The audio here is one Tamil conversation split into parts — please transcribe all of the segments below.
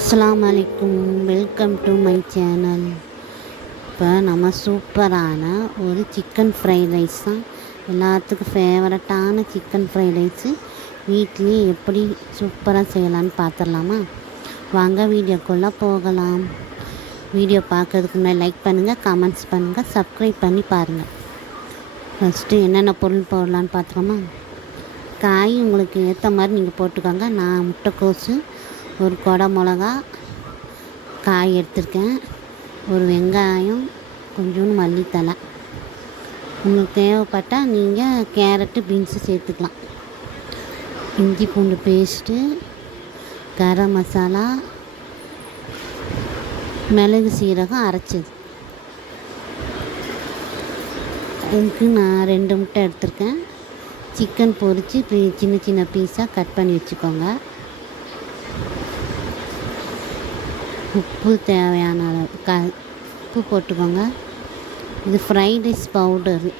அஸ்ஸலாமு அலைக்கும், வெல்கம் டு மை சேனல். இப்போ நம்ம சூப்பரான ஒரு சிக்கன் ஃப்ரைட் ரைஸ் தான், எல்லாத்துக்கும் ஃபேவரட்டான சிக்கன் ஃப்ரைட் ரைஸு வீட்லேயே எப்படி சூப்பராக செய்யலான்னு பார்த்துடலாமா? வாங்க வீடியோக்குள்ளே போகலாம். வீடியோ பார்க்கறதுக்கு முன்னாடி லைக் பண்ணுங்கள், கமெண்ட்ஸ் பண்ணுங்கள், சப்ஸ்கிரைப் பண்ணி பாருங்கள். ஃபஸ்ட்டு என்னென்ன பொருள் போடலான்னு பார்த்துக்கோமா? காய் உங்களுக்கு ஏற்ற மாதிரி நீங்கள் போட்டுக்கோங்க. நான் முட்டைக்கோஸு, ஒரு கொடை மிளகா, காய் எடுத்திருக்கேன், ஒரு வெங்காயம், கொஞ்சோண்டு மல்லித்தழை. உங்களுக்கு தேவைப்பட்டால் நீங்கள் கேரட்டு, பீன்ஸு சேர்த்துக்கலாம். இஞ்சி பூண்டு பேஸ்ட்டு, கரம் மசாலா, மிளகு சீரகம் அரைச்சது. இதுக்கு நான் 2 முட்டை எடுத்திருக்கேன். சிக்கன் பொரித்து சின்ன சின்ன பீஸாக கட் பண்ணி வச்சுக்கோங்க. உப்பு தேவையான அளவு உப்பு போட்டுக்கோங்க. இது ஃப்ரைட் ரைஸ் பவுடரு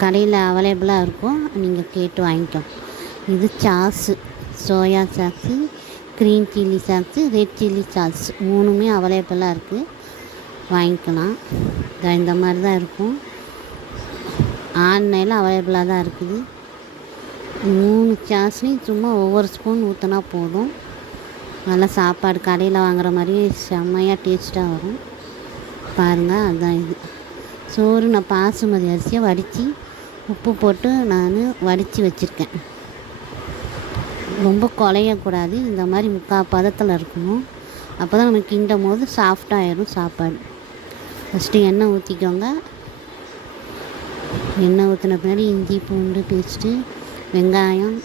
கடையில் அவைலபிளாக இருக்கும், நீங்கள் கேட்டு வாங்கிக்கோங்க. இது sauce, soya sauce, green chilli sauce, red chilli sauce 3மே அவைலபிளாக இருக்குது, வாங்கிக்கலாம். இந்த மாதிரி தான் இருக்கும், ஆன்லைனில் அவைலபிளாக தான் இருக்குது. 3 சாஸ்லேயும் சும்மா ஒவ்வொரு ஸ்பூன் ஊற்றினா போதும். நல்லா சாப்பாடு கடையில் வாங்குகிற மாதிரியே செம்மையாக டேஸ்ட்டாக வரும். பாருங்கள், அதுதான் இது. சோறு நான் பாசுமதி அரிசியை வடித்து உப்பு போட்டு நான் வடித்து வச்சுருக்கேன். ரொம்ப குழையக்கூடாது, இந்த மாதிரி முக்கால் பதத்தில் இருக்கணும். அப்போ தான் நம்ம கிண்டும் போது சாஃப்டாகிடும் சாப்பாடு. ஃபஸ்ட்டு எண்ணெய் ஊற்றிக்கோங்க. எண்ணெய் ஊற்றின பின்னாடி இஞ்சி பூண்டு பேஸ்ட்டு, வெங்காயம்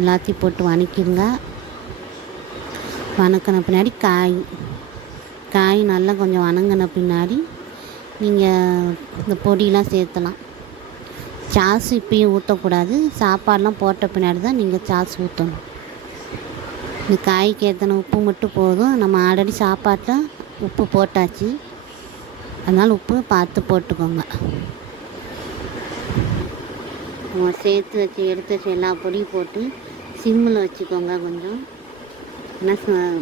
எல்லாத்தையும் போட்டு வதக்கிடுங்க. வதக்கின பின்னாடி காய் நல்லா கொஞ்சம் வதங்கின பின்னாடி நீங்கள் இந்த பொடியெலாம் சேர்த்தலாம். சாஸ் இப்பயும் ஊற்றக்கூடாது, சாப்பாடெலாம் போட்ட பின்னாடி தான் நீங்கள் சாஸ் ஊற்றணும். இந்த காய்க்கு ஏற்றின உப்பு மட்டும் போதும். நம்ம ஆல்ரெடி சாப்பாட்டில் உப்பு போட்டாச்சு, அதனால் உப்பு பார்த்து போட்டுக்கோங்க. சேர்த்து வச்சு எடுத்து வச்சு எல்லா பொடியும் போட்டு சிம்மில் வச்சுக்கோங்க. கொஞ்சம் ஏன்னா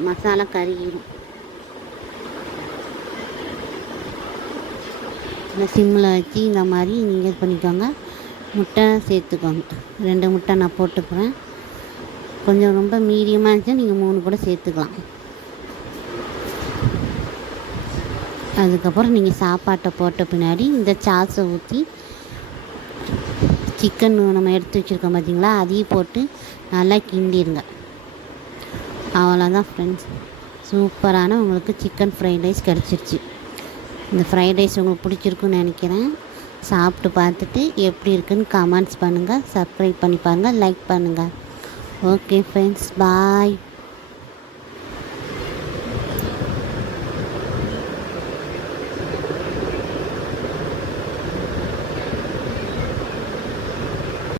மசாலா கருகிடும். இந்த சிம்மில் வச்சு இந்த மாதிரி நீங்கள் இது பண்ணிக்கோங்க. முட்டை சேர்த்துக்கோங்க. 2 முட்டை நான் போட்டுக்கிறேன். கொஞ்சம் ரொம்ப மீடியமாக இருந்துச்சுன்னா நீங்கள் 3 கூட சேர்த்துக்கலாம். அதுக்கப்புறம் நீங்கள் சாப்பாட்டை போட்ட பின்னாடி இந்த சாஸை ஊற்றி சிக்கன் நம்ம எடுத்து வச்சுருக்கோம் பார்த்தீங்களா, அதையும் போட்டு நல்லா கிண்டிடுங்க. அவ்வளோதான் ஃப்ரெண்ட்ஸ், சூப்பரான உங்களுக்கு சிக்கன் ஃப்ரைட் ரைஸ் கிடச்சிருச்சு. இந்த ஃப்ரைட் ரைஸ் உங்களுக்கு பிடிச்சிருக்குன்னு நினைக்கிறேன். சாப்பிட்டு பார்த்துட்டு எப்படி இருக்குன்னு கமெண்ட்ஸ் பண்ணுங்கள், சப்ஸ்கிரைப் பண்ணி பாருங்கள், லைக் பண்ணுங்கள். ஓகே ஃப்ரெண்ட்ஸ், பாய்.